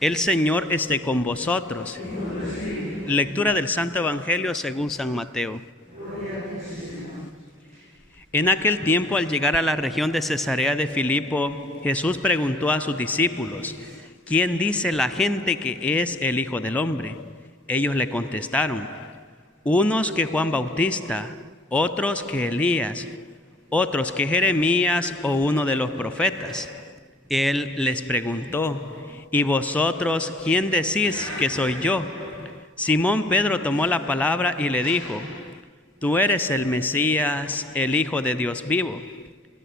El Señor esté con vosotros. Lectura del Santo Evangelio según San Mateo. En aquel tiempo, al llegar a la región de Cesarea de Filipo, Jesús preguntó a sus discípulos: ¿Quién dice la gente que es el Hijo del Hombre? Ellos le contestaron: unos que Juan Bautista, otros que Elías, otros que Jeremías o uno de los profetas. Él les preguntó: ¿y vosotros quién decís que soy yo? Simón Pedro tomó la palabra y le dijo: Tú eres el Mesías, el Hijo de Dios vivo.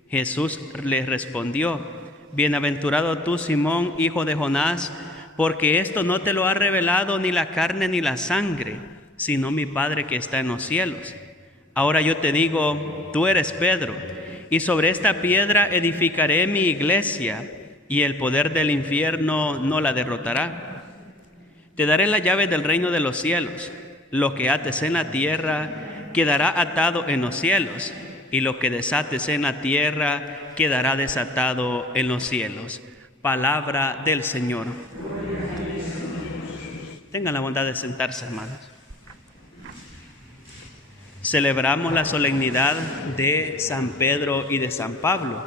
Jesús les respondió: Bienaventurado tú, Simón, hijo de Jonás, porque esto no te lo ha revelado ni la carne ni la sangre, sino mi Padre que está en los cielos. Ahora yo te digo, tú eres Pedro, y sobre esta piedra edificaré mi iglesia, y el poder del infierno no la derrotará. Te daré la llave del reino de los cielos. Lo que ates en la tierra quedará atado en los cielos, y lo que desates en la tierra quedará desatado en los cielos. Palabra del Señor. Tengan la bondad de sentarse, hermanos. Celebramos la solemnidad de San Pedro y de San Pablo.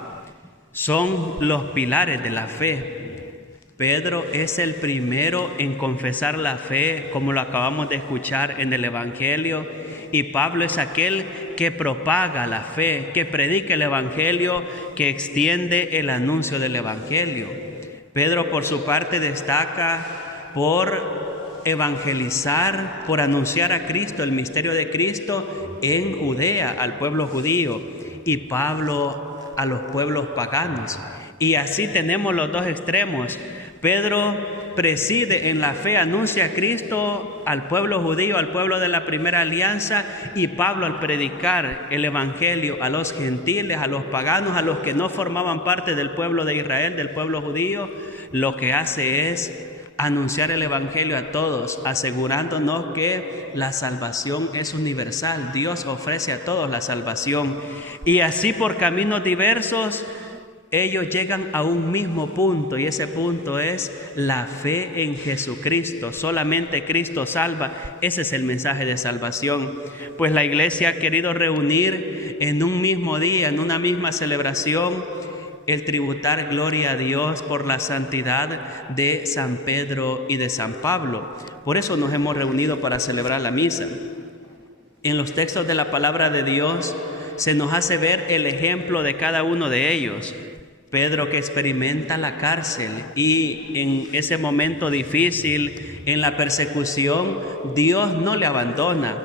Son los pilares de la fe. Pedro es el primero en confesar la fe, como lo acabamos de escuchar en el Evangelio, y Pablo es aquel que propaga la fe, que predica el Evangelio, que extiende el anuncio del Evangelio. Pedro, por su parte, destaca por evangelizar, por anunciar a Cristo, el misterio de Cristo en Judea, al pueblo judío, y Pablo a los pueblos paganos. Y así tenemos los dos extremos. Pedro preside en la fe, anuncia a Cristo al pueblo judío, al pueblo de la primera alianza, y Pablo, al predicar el Evangelio a los gentiles, a los paganos, a los que no formaban parte del pueblo de Israel, del pueblo judío, lo que hace es anunciar el Evangelio a todos, asegurándonos que la salvación es universal. Dios ofrece a todos la salvación, y así por caminos diversos ellos llegan a un mismo punto, y ese punto es la fe en Jesucristo. Solamente Cristo salva. Ese es el mensaje de salvación. Pues la Iglesia ha querido reunir en un mismo día, en una misma celebración, el tributar gloria a Dios por la santidad de San Pedro y de San Pablo. Por eso nos hemos reunido para celebrar la misa. En los textos de la palabra de Dios se nos hace ver el ejemplo de cada uno de ellos. Pedro, que experimenta la cárcel, y en ese momento difícil, en la persecución, Dios no le abandona.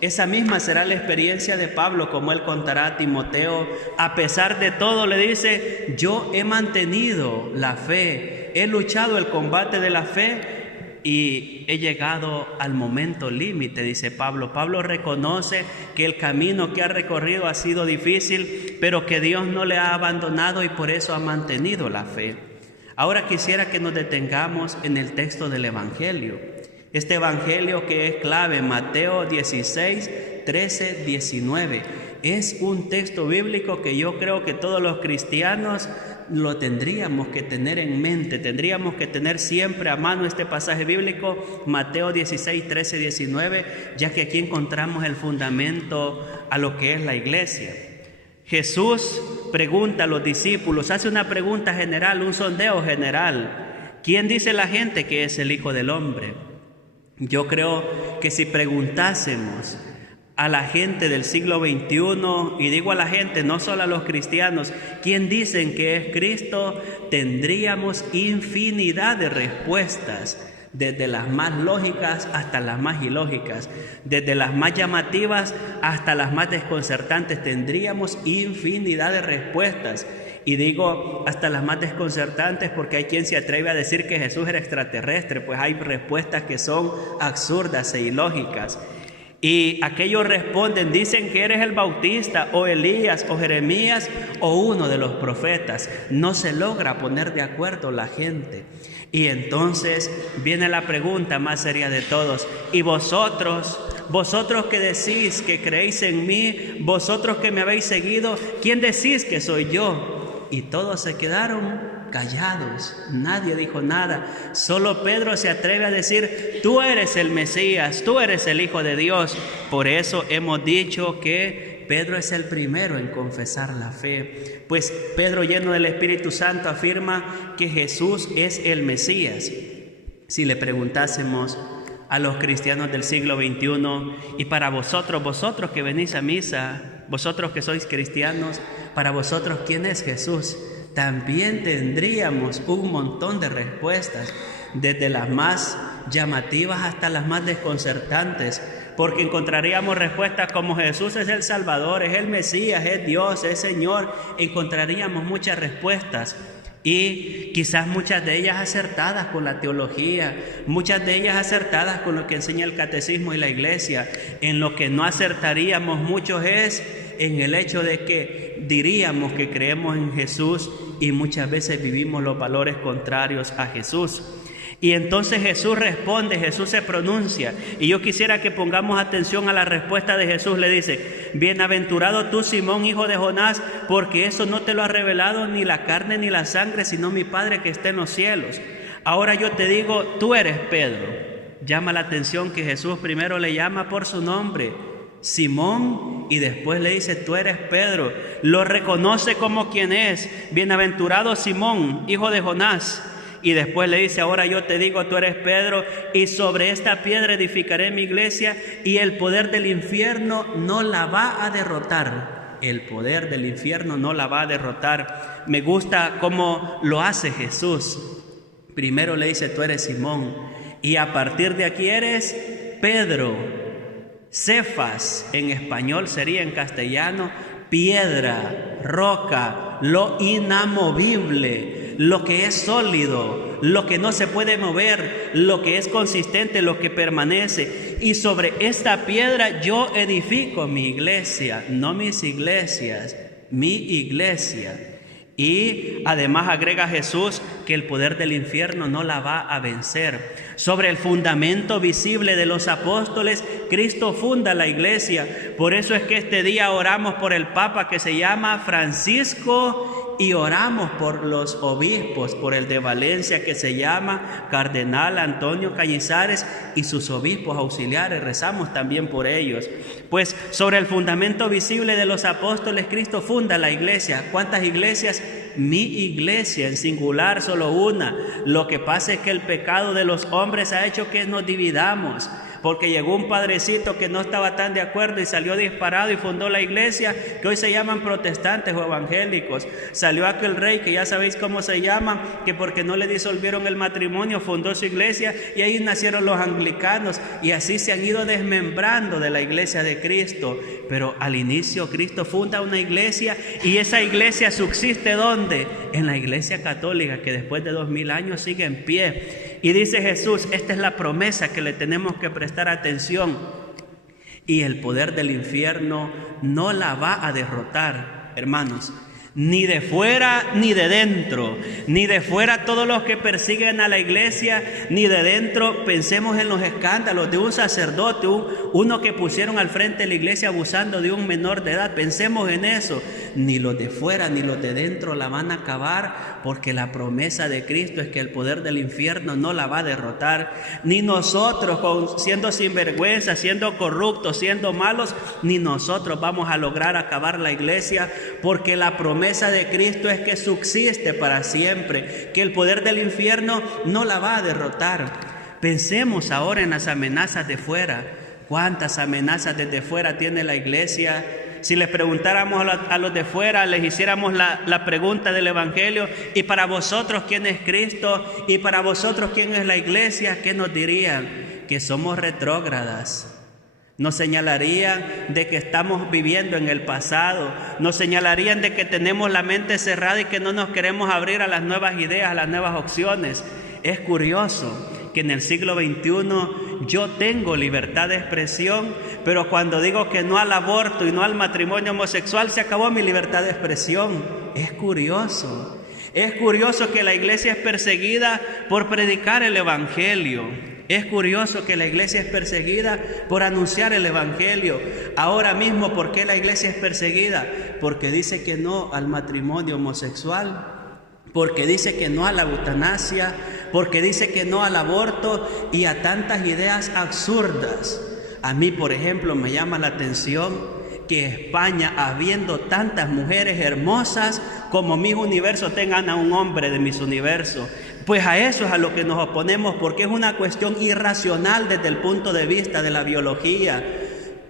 Esa misma será la experiencia de Pablo, como él contará a Timoteo. A pesar de todo, le dice: yo he mantenido la fe, he luchado el combate de la fe y he llegado al momento límite, dice Pablo. Pablo reconoce que el camino que ha recorrido ha sido difícil, pero que Dios no le ha abandonado, y por eso ha mantenido la fe. Ahora quisiera que nos detengamos en el texto del Evangelio. Este Evangelio que es clave, Mateo 16, 13, 19. Es un texto bíblico que yo creo que todos los cristianos lo tendríamos que tener en mente, tendríamos que tener siempre a mano este pasaje bíblico, Mateo 16, 13, 19, ya que aquí encontramos el fundamento a lo que es la iglesia. Jesús pregunta a los discípulos, hace una pregunta general, un sondeo general: ¿quién dice la gente que es el Hijo del Hombre? Yo creo que si preguntásemos a la gente del siglo XXI, y digo a la gente, no solo a los cristianos, ¿quién dicen que es Cristo?, tendríamos infinidad de respuestas, desde las más lógicas hasta las más ilógicas, desde las más llamativas hasta las más desconcertantes. Tendríamos infinidad de respuestas. Y digo hasta las más desconcertantes porque hay quien se atreve a decir que Jesús era extraterrestre, pues hay respuestas que son absurdas e ilógicas. Y aquellos responden, dicen que eres el Bautista, o Elías, o Jeremías, o uno de los profetas. No se logra poner de acuerdo la gente. Y entonces viene la pregunta más seria de todos: ¿y vosotros que decís que creéis en mí, vosotros que me habéis seguido, quién decís que soy yo? Y todos se quedaron callados, nadie dijo nada. Solo Pedro se atreve a decir: tú eres el Mesías, tú eres el Hijo de Dios. Por eso hemos dicho que Pedro es el primero en confesar la fe. Pues Pedro, lleno del Espíritu Santo, afirma que Jesús es el Mesías. Si le preguntásemos a los cristianos del siglo XXI, y para vosotros que venís a misa, vosotros que sois cristianos, para vosotros, ¿quién es Jesús? También tendríamos un montón de respuestas, desde las más llamativas hasta las más desconcertantes, porque encontraríamos respuestas como: Jesús es el Salvador, es el Mesías, es Dios, es Señor. Encontraríamos muchas respuestas, y quizás muchas de ellas acertadas con la teología, muchas de ellas acertadas con lo que enseña el catecismo y la iglesia. En lo que no acertaríamos muchos es en el hecho de que diríamos que creemos en Jesús y muchas veces vivimos los valores contrarios a Jesús. Y entonces Jesús responde, Jesús se pronuncia, y yo quisiera que pongamos atención a la respuesta de Jesús. Le dice: bienaventurado tú, Simón, hijo de Jonás, porque eso no te lo ha revelado ni la carne ni la sangre, sino mi Padre que está en los cielos. Ahora yo te digo, tú eres Pedro. Llama la atención que Jesús primero le llama por su nombre, Simón, y después le dice: tú eres Pedro. Lo reconoce como quien es: bienaventurado Simón, hijo de Jonás. Y después le dice: ahora yo te digo, tú eres Pedro, y sobre esta piedra edificaré mi iglesia, y el poder del infierno no la va a derrotar. El poder del infierno no la va a derrotar. Me gusta cómo lo hace Jesús. Primero le dice: tú eres Simón, y a partir de aquí eres Pedro. Cefas en español sería, en castellano, piedra, roca, lo inamovible, lo que es sólido, lo que no se puede mover, lo que es consistente, lo que permanece. Y sobre esta piedra yo edifico mi iglesia, no mis iglesias, mi iglesia. Y además agrega Jesús que el poder del infierno no la va a vencer. Sobre el fundamento visible de los apóstoles, Cristo funda la iglesia. Por eso es que este día oramos por el Papa, que se llama Francisco, y oramos por los obispos, por el de Valencia, que se llama Cardenal Antonio Cañizares, y sus obispos auxiliares. Rezamos también por ellos. Pues sobre el fundamento visible de los apóstoles, Cristo funda la iglesia. ¿Cuántas iglesias? Mi iglesia, en singular, solo una. Lo que pasa es que el pecado de los hombres ha hecho que nos dividamos, porque llegó un padrecito que no estaba tan de acuerdo y salió disparado y fundó la iglesia, que hoy se llaman protestantes o evangélicos. Salió aquel rey que ya sabéis cómo se llama, que porque no le disolvieron el matrimonio fundó su iglesia, y ahí nacieron los anglicanos, y así se han ido desmembrando de la iglesia de Cristo. Pero al inicio Cristo funda una iglesia, y esa iglesia subsiste ¿dónde? En la iglesia católica, que después de 2000 años sigue en pie. Y dice Jesús, esta es la promesa que le tenemos que prestar atención: y el poder del infierno no la va a derrotar, hermanos, ni de fuera ni de dentro. Ni de fuera todos los que persiguen a la iglesia, ni de dentro. Pensemos en los escándalos de un sacerdote, uno que pusieron al frente de la iglesia abusando de un menor de edad. Pensemos en eso. Ni los de fuera ni los de dentro la van a acabar, porque la promesa de Cristo es que el poder del infierno no la va a derrotar. Ni nosotros, siendo sinvergüenza, siendo corruptos, siendo malos, ni nosotros vamos a lograr acabar la iglesia, porque la promesa de Cristo es que subsiste para siempre, que el poder del infierno no la va a derrotar. Pensemos ahora en las amenazas de fuera. ¿Cuántas amenazas desde fuera tiene la iglesia? Si les preguntáramos a los de fuera, les hiciéramos la pregunta del Evangelio: ¿y para vosotros quién es Cristo? ¿Y para vosotros quién es la iglesia? ¿Qué nos dirían? Que somos retrógradas. Nos señalarían de que estamos viviendo en el pasado. Nos señalarían de que tenemos la mente cerrada y que no nos queremos abrir a las nuevas ideas, a las nuevas opciones. Es curioso que en el siglo XXI yo tengo libertad de expresión, pero cuando digo que no al aborto y no al matrimonio homosexual, se acabó mi libertad de expresión. Es curioso. Es curioso que la iglesia es perseguida por predicar el evangelio. Es curioso que la iglesia es perseguida por anunciar el evangelio. Ahora mismo, ¿por qué la iglesia es perseguida? Porque dice que no al matrimonio homosexual. porque dice que no a la eutanasia, porque dice que no al aborto y a tantas ideas absurdas. A mí, por ejemplo, me llama la atención que España, habiendo tantas mujeres hermosas, como Miss Universo, tengan a un hombre de Miss Universo. Pues a eso es a lo que nos oponemos, porque es una cuestión irracional desde el punto de vista de la biología.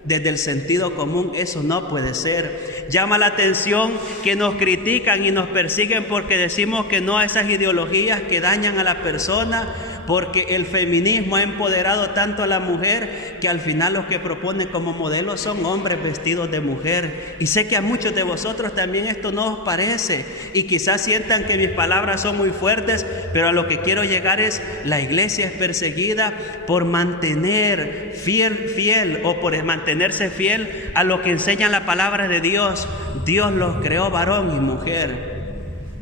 Desde el sentido común eso no puede ser. Llama la atención que nos critican y nos persiguen porque decimos que no a esas ideologías que dañan a la persona, porque el feminismo ha empoderado tanto a la mujer que al final los que proponen como modelo son hombres vestidos de mujer. Y sé que a muchos de vosotros también esto no os parece y quizás sientan que mis palabras son muy fuertes, pero a lo que quiero llegar es: la iglesia es perseguida por mantener fiel o por mantenerse fiel a lo que enseña la palabra de Dios. Dios los creó varón y mujer.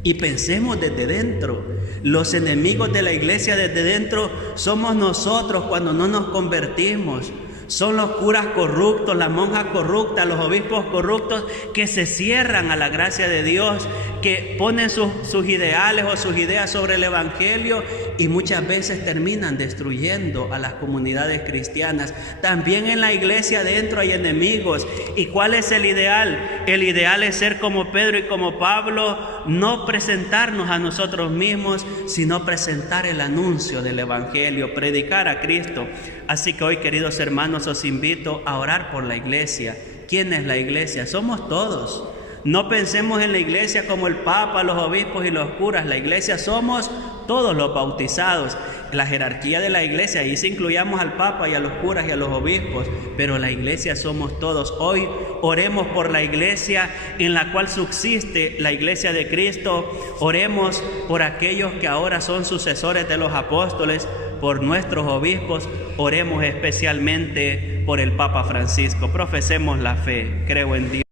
Y pensemos desde dentro. Los enemigos de la iglesia desde dentro somos nosotros cuando no nos convertimos. Son los curas corruptos, las monjas corruptas, los obispos corruptos que se cierran a la gracia de Dios, que ponen sus ideales o sus ideas sobre el evangelio y muchas veces terminan destruyendo a las comunidades cristianas. También en la iglesia dentro hay enemigos. ¿Y cuál es el ideal? El ideal es ser como Pedro y como Pablo, no presentarnos a nosotros mismos, sino presentar el anuncio del evangelio, predicar a Cristo. Así que hoy, queridos hermanos, os invito a orar por la iglesia. ¿Quién es la iglesia? Somos todos. No pensemos en la iglesia como el Papa, los obispos y los curas. La iglesia somos todos los bautizados. La jerarquía de la iglesia, ahí sí incluyamos al Papa y a los curas y a los obispos, pero la iglesia somos todos. Hoy oremos por la iglesia en la cual subsiste la iglesia de Cristo. Oremos por aquellos que ahora son sucesores de los apóstoles, por nuestros obispos. Oremos especialmente por el Papa Francisco. Profesemos la fe. Creo en Dios.